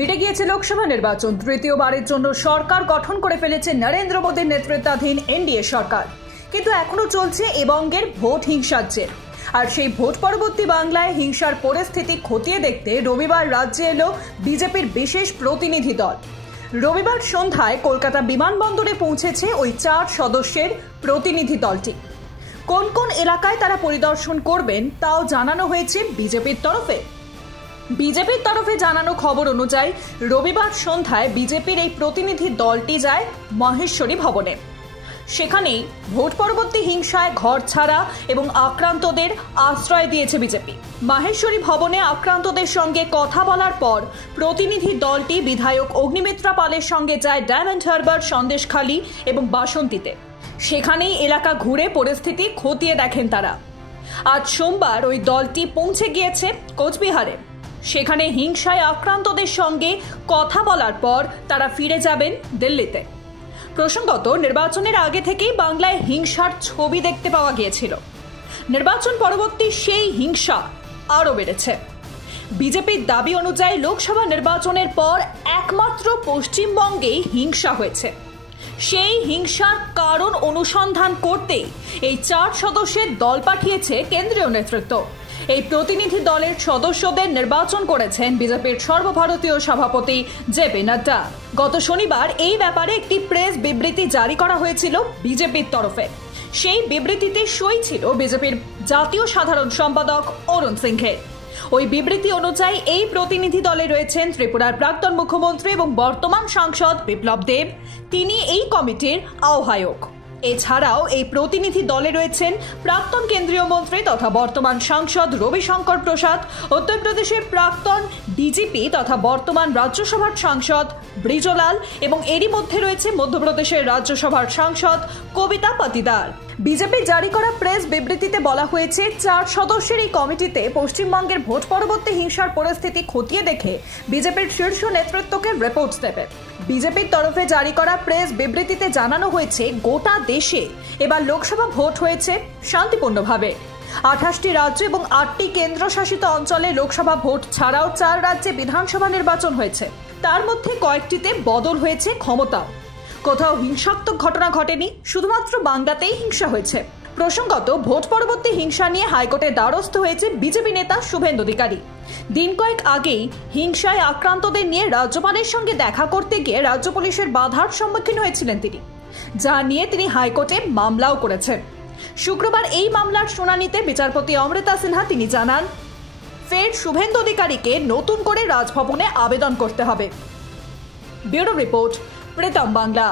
মিটে গিয়েছে লোকসভা নির্বাচন। তৃতীয়বারের জন্য সরকার গঠন করে ফেলেছে নরেন্দ্র মোদীর নেতৃত্বাধীন এনডিএ সরকার। কিন্তু এখনো চলছে এবঙ্গের ভোট হিংসার জের। আর সেই ভোট পরবর্তী বাংলায় হিংসার পরিস্থিতি খতিয়ে দেখতে রবিবার রাজ্যে এলো বিজেপির বিশেষ প্রতিনিধি দল। রবিবার সন্ধ্যায় কলকাতা বিমানবন্দরে পৌঁছেছে ওই 4 সদস্যের প্রতিনিধি দলটি। কোন কোন এলাকায় তারা পরিদর্শন করবেন তাও জানানো হয়েছে বিজেপির তরফে জানানো খবর অনুযায়ী রবিবার সন্ধ্যায় বিজেপির এই প্রতিনিধি দলটি যায় মহেশ্বরী ভবনে। সেখানেই ভোট পরবর্তী হিংসায় ঘর ছাড়া এবং আক্রান্তদের আশ্রয় দিয়েছে বিজেপি। মহেশ্বরী ভবনে আক্রান্তদের সঙ্গে কথা বলার পর প্রতিনিধি দলটি বিধায়ক অগ্নিমিত্রা পালের সঙ্গে যায় ডায়মন্ড হারবার, সন্দেশখালী এবং বাসন্তীতে। সেখানেই এলাকা ঘুরে পরিস্থিতি খতিয়ে দেখেন তারা। আজ সোমবার ওই দলটি পৌঁছে গিয়েছে কোচবিহারে। সেখানে হিংসায় আক্রান্তদের সঙ্গে কথা বলার পর তারা ফিরে যাবেন দিল্লিতে। প্রসঙ্গত, নির্বাচনের আগে থেকেই বাংলায় হিংসার ছবি দেখতে পাওয়া গিয়েছিল। নির্বাচন পরবর্তী সেই হিংসা আরও বেড়েছে। বিজেপির দাবি অনুযায়ী লোকসভা নির্বাচনের পর একমাত্র পশ্চিমবঙ্গেই হিংসা হয়েছে। সেই হিংসার কারণ অনুসন্ধান করতেই এই 4 সদস্যের দল পাঠিয়েছে কেন্দ্রীয় নেতৃত্ব। এই প্রতিনিধি দলের সদস্যদের নির্বাচন করেছেন বিজেপির সর্বভারতীয় সভাপতি জেপি নাড্ডা। গত শনিবার এই ব্যাপারে একটি প্রেস বিবৃতি জারি করা হয়েছিল বিজেপির তরফে। সেই বিবৃতিতে সই ছিল বিজেপির জাতীয় সাধারণ সম্পাদক অরুণ সিংহের। ওই বিবৃতি অনুযায়ী এই প্রতিনিধি দলে রয়েছেন ত্রিপুরার প্রাক্তন মুখ্যমন্ত্রী এবং বর্তমান সাংসদ বিপ্লব দেব। তিনি এই কমিটির আহ্বায়ক। এছাড়াও এই প্রতিনিধি দলে রয়েছেন প্রাক্তন কেন্দ্রীয় মন্ত্রী তথা বর্তমান সাংসদ রবিশঙ্কর প্রসাদ, উত্তরপ্রদেশের প্রাক্তন ডিজিপি তথা বর্তমান রাজ্যসভার সাংসদ ব্রিজলাল এবং এরই মধ্যে রয়েছে মধ্যপ্রদেশের রাজ্যসভার সাংসদ কবিতা পাতিদার। বিজেপি জারি করা প্রেস বিবৃতিতে বলা হয়েছে 4 সদস্যের এই কমিটিতে পশ্চিমবঙ্গের ভোট পরবর্তী হিংসার পরিস্থিতি খতিয়ে দেখে বিজেপির শীর্ষ নেতৃত্বকে রিপোর্ট দেবে। বিজেপির তরফে জারি করা প্রেস বিবৃতিতে জানানো হয়েছে গোটা দেশে এবার লোকসভা ভোট হয়েছে শান্তিপূর্ণভাবে। 28টি রাজ্য এবং 8টি কেন্দ্রশাসিত অঞ্চলে লোকসভা ভোট ছাড়াও 4 রাজ্যে বিধানসভা নির্বাচন হয়েছে। তার মধ্যে কয়েকটিতে বদল হয়েছে ক্ষমতাও। কোথাও হিংসাত্মক ঘটনা ঘটেনি, শুধুমাত্র বাংলাতেই হিংসা হয়েছে। প্রসঙ্গত, ভোট পরবর্তী হিংসা নিয়ে হাইকোর্টের দ্বারস্থ হয়েছে বিজেপি নেতা শুভেন্দু অধিকারী। দিন কয়েক আগেই হিংসায় আক্রান্তদের নিয়ে রাজ্যপালের সঙ্গে দেখা করতে গিয়ে রাজ্য পুলিশের বাধার সম্মুখীন হয়েছিলেন তিনি, যা নিয়ে তিনি হাইকোর্টে মামলাও করেছেন। শুক্রবার এই মামলার শুনানিতে বিচারপতি অমৃতা সিনহা তিনি জানান, ফের শুভেন্দু অধিকারীকে নতুন করে রাজভবনে আবেদন করতে হবে। Bureau report, Pritam Bangla.